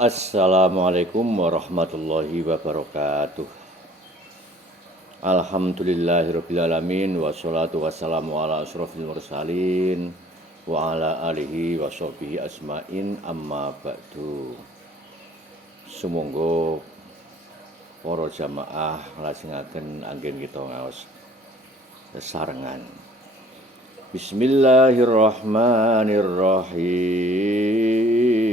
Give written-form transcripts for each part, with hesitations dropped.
Assalamualaikum warahmatullahi wabarakatuh. Alhamdulillahirrabbilalamin. Wassalatu wassalamu ala asrofil mursalin wa ala alihi wa sahbihi asma'in amma ba'du. Sumangga para jamaah nglajengaken anggen kita ngaos sesarengan. Bismillahirrahmanirrahim.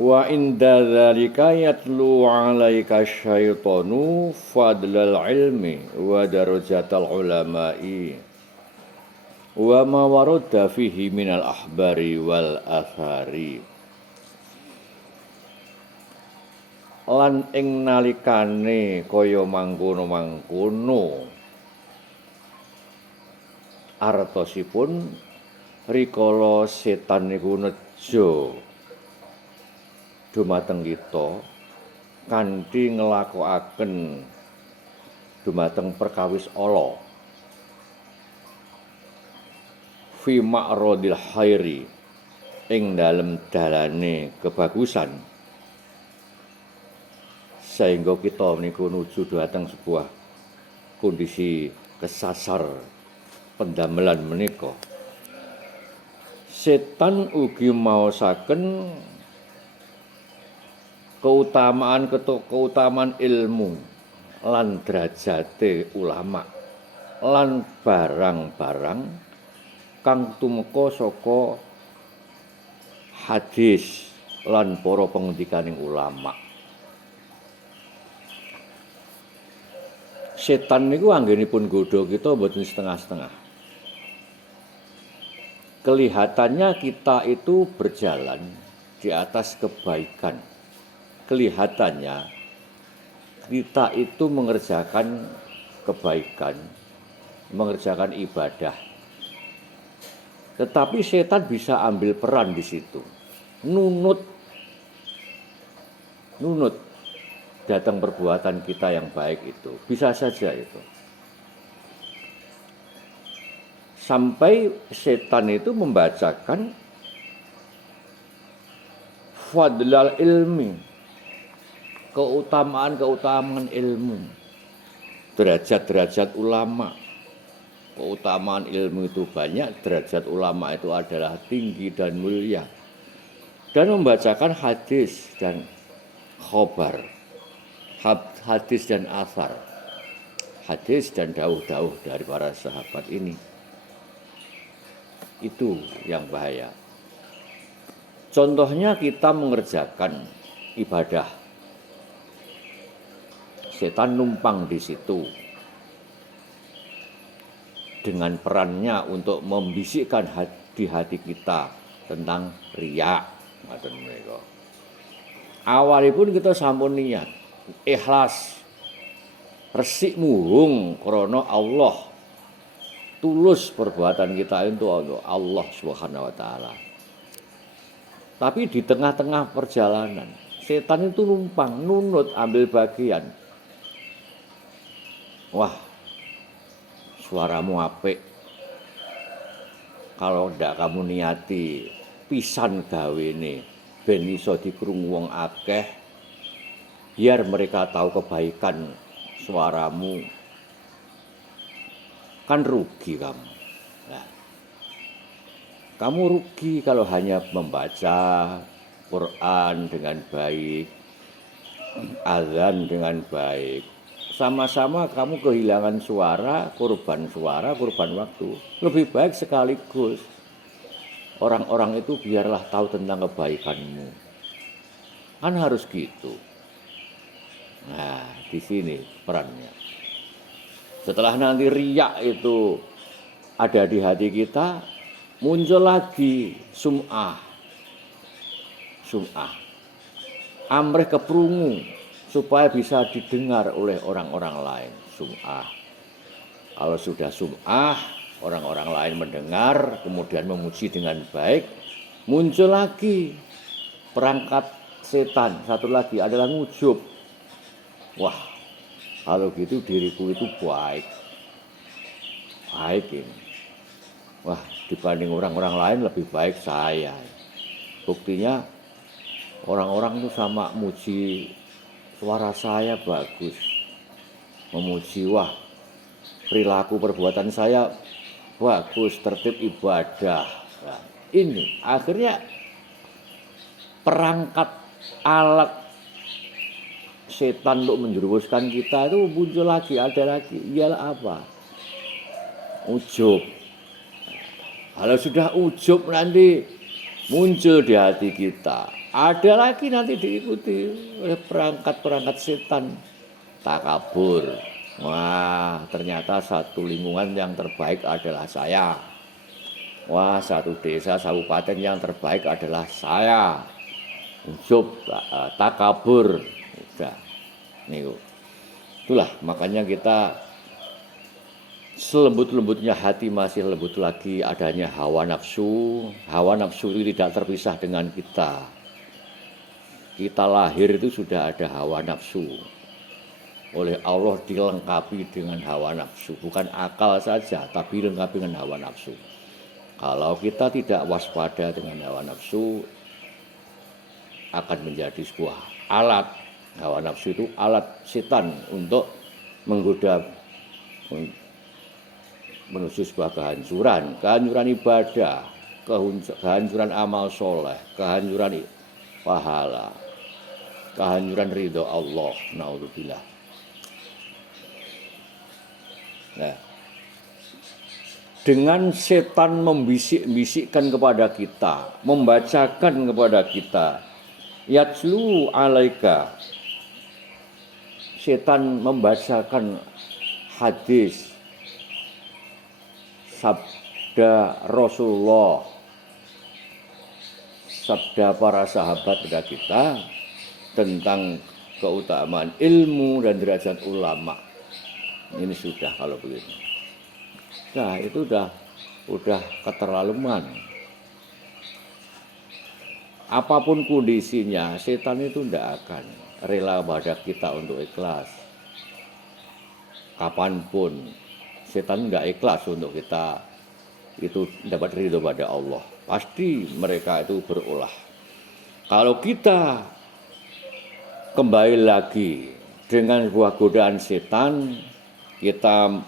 Wa inda dzalika yatlu 'alaika syaitanu fadlal ilmi wa darajatal ulama'i wa ma warada fihi minal ahbari wal athari. Lan ing nalikane kaya mangkono-mangkono artosipun rikala setan niku nejo dumateng kita kanthi nglakokaken dumateng perkawis ala fi ma'radil khairi ing dalem dalane kebagusan sehingga kita niku nuju dhateng sebuah kondisi kesasar pendamelan menika. Setan ugi maosaken keutamaan ilmu lan derajate ulama lan barang-barang kang tumeka saka hadis lan para pengendikaning ulama. Setan niku anggenipun godha kita mboten setengah-setengah. Kelihatannya kita itu berjalan di atas kebaikan. Kelihatannya kita itu mengerjakan kebaikan, mengerjakan ibadah. Tetapi setan bisa ambil peran di situ. Nunut datang perbuatan kita yang baik itu. Bisa saja itu. Sampai setan itu membacakan fadlal ilmi, keutamaan ilmu, derajat-derajat ulama. Keutamaan ilmu itu banyak, derajat ulama itu adalah tinggi dan mulia. Dan membacakan hadis dan khobar, hadis dan athar, hadis dan dauh-dauh dari para sahabat ini. Itu yang bahaya. Contohnya kita mengerjakan ibadah, setan numpang di situ dengan perannya untuk membisikkan di hati kita tentang riya. Awalipun kita sampun niat ikhlas, resik muhung krana Allah, tulus perbuatan kita itu untuk Allah Subhanahu wa taala. Tapi di tengah-tengah perjalanan setan itu numpang, nunut, ambil bagian. Wah, suaramu apik. Kalau ndak kamu niati pisan gawene ben iso dikrungu wong akeh, biar mereka tahu kebaikan suaramu, kan rugi kamu. Nah, kamu rugi kalau hanya membaca Quran dengan baik, azan dengan baik. Sama-sama kamu kehilangan suara, korban waktu. Lebih baik sekaligus orang-orang itu biarlah tahu tentang kebaikanmu. Kan harus gitu. Nah, di sini perannya. Setelah nanti riya itu ada di hati kita, muncul lagi sum'ah. Amrih keprungu supaya bisa didengar oleh orang-orang lain. Sum'ah. Kalau sudah sum'ah, orang-orang lain mendengar, kemudian memuji dengan baik, muncul lagi perangkat setan. Satu lagi adalah ngujub. Wah, kalau gitu diriku itu baik ini. Wah, dibanding orang-orang lain lebih baik saya. Buktinya orang-orang tuh sama muji suara saya bagus. Memuji, wah perilaku perbuatan saya bagus, tertib ibadah. Nah, ini akhirnya perangkat alat setan untuk menjerumuskan kita itu muncul lagi, ada lagi. Ialah apa? Ujub. Kalau sudah ujub nanti muncul di hati kita. Ada lagi nanti diikuti oleh perangkat-perangkat setan. Takabur. Wah, ternyata satu lingkungan yang terbaik adalah saya. Wah, satu desa, kabupaten yang terbaik adalah saya. Ujub, takabur. Udah. Itulah makanya kita selembut-lembutnya hati masih lembut lagi adanya hawa nafsu. Hawa nafsu itu tidak terpisah dengan kita. Kita lahir itu sudah ada hawa nafsu. Oleh Allah dilengkapi dengan hawa nafsu. Bukan akal saja, tapi dilengkapi dengan hawa nafsu. Kalau kita tidak waspada dengan hawa nafsu, akan menjadi sebuah alat. Hawa nafsu itu alat setan untuk menggoda menuju sebuah kehancuran. Kehancuran ibadah, kehancuran amal soleh, kehancuran pahala, kehancuran ridho Allah. Naudzubillah. Nah, dengan setan membisik-bisikkan kepada kita, membacakan kepada kita, yatlu alaika, setan membacakan hadis sabda Rasulullah, sabda para sahabat kepada kita tentang keutamaan ilmu dan derajat ulama. Ini sudah kalau begitu. Nah, itu udah keterlaluan. Apapun kondisinya, setan itu tidak akan rela pada kita untuk ikhlas. Kapanpun, setan tidak ikhlas untuk kita itu dapat ridho pada Allah. Pasti mereka itu berulah. Kalau kita kembali lagi dengan sebuah godaan setan, kita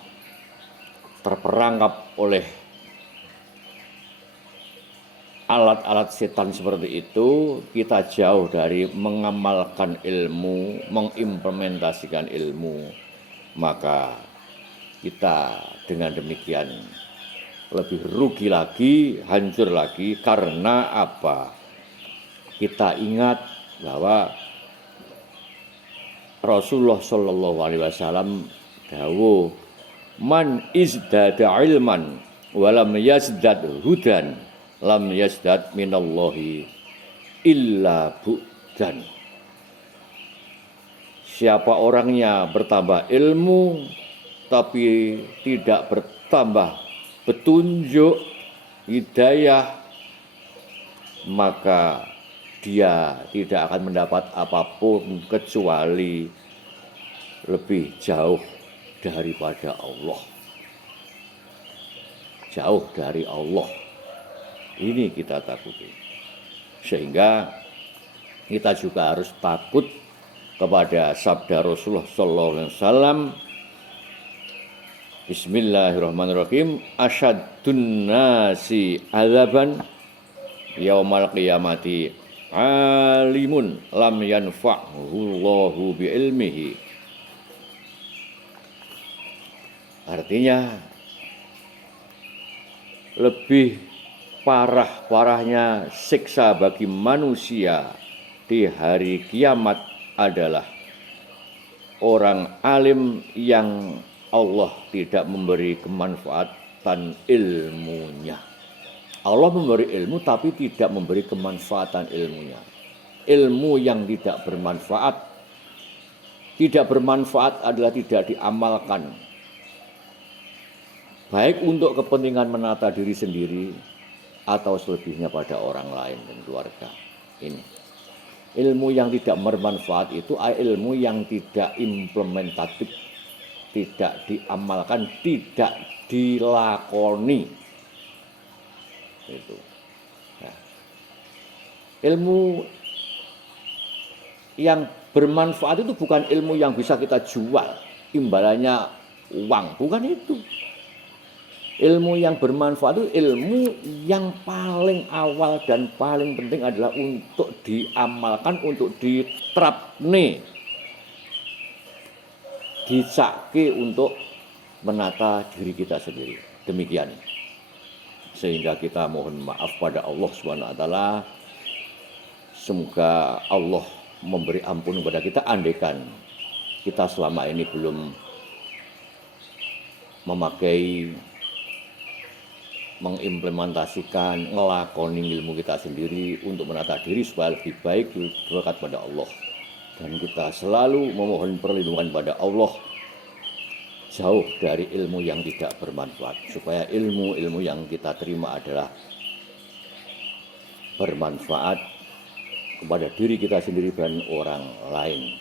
terperangkap oleh alat-alat setan seperti itu, kita jauh dari mengamalkan ilmu, mengimplementasikan ilmu, maka kita dengan demikian lebih rugi lagi, hancur lagi. Karena apa? Kita ingat bahwa Rasulullah Shallallahu Alaihi Wasallam dawuh, man izdada ilman walam yazdad hudan lam yazdad minallahi illa bu'dan. Siapa orangnya bertambah ilmu tapi tidak bertambah petunjuk hidayah, maka dia tidak akan mendapat apapun kecuali lebih jauh daripada Allah. Jauh dari Allah. Ini kita takuti. Sehingga kita juga harus takut kepada sabda Rasulullah sallallahu alaihi wasallam, Bismillahirrahmanirrahim, asyadun nasi azaban yaumal qiyamati alimun lam yanfa'hu Allahu bi ilmihi. Artinya lebih parahnya siksa bagi manusia di hari kiamat adalah orang alim yang Allah tidak memberi kemanfaatan ilmunya. Allah memberi ilmu tapi tidak memberi kemanfaatan ilmunya. Ilmu yang tidak bermanfaat adalah tidak diamalkan. Baik untuk kepentingan menata diri sendiri atau selebihnya pada orang lain dan keluarga. Ini ilmu yang tidak bermanfaat itu ilmu yang tidak implementatif, tidak diamalkan, tidak dilakoni. Itu. Nah, ilmu yang bermanfaat itu bukan ilmu yang bisa kita jual, imbalannya uang, bukan itu. Ilmu yang bermanfaat itu ilmu yang paling awal dan paling penting adalah untuk diamalkan, untuk diterapne, dicake untuk menata diri kita sendiri. Demikian. Sehingga kita mohon maaf pada Allah Subhanahu wa taala. Semoga Allah memberi ampun kepada kita andaikan kita selama ini belum memakai, mengimplementasikan, ngelakoni ilmu kita sendiri untuk menata diri supaya lebih baik dekat pada Allah. Dan kita selalu memohon perlindungan pada Allah jauh dari ilmu yang tidak bermanfaat, supaya ilmu-ilmu yang kita terima adalah bermanfaat kepada diri kita sendiri dan orang lain,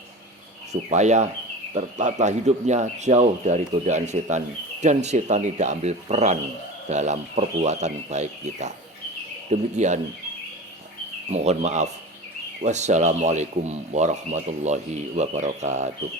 supaya tertata hidupnya jauh dari godaan setan dan setan tidak ambil peran dalam perbuatan baik kita. Demikian, mohon maaf. Wassalamualaikum warahmatullahi wabarakatuh.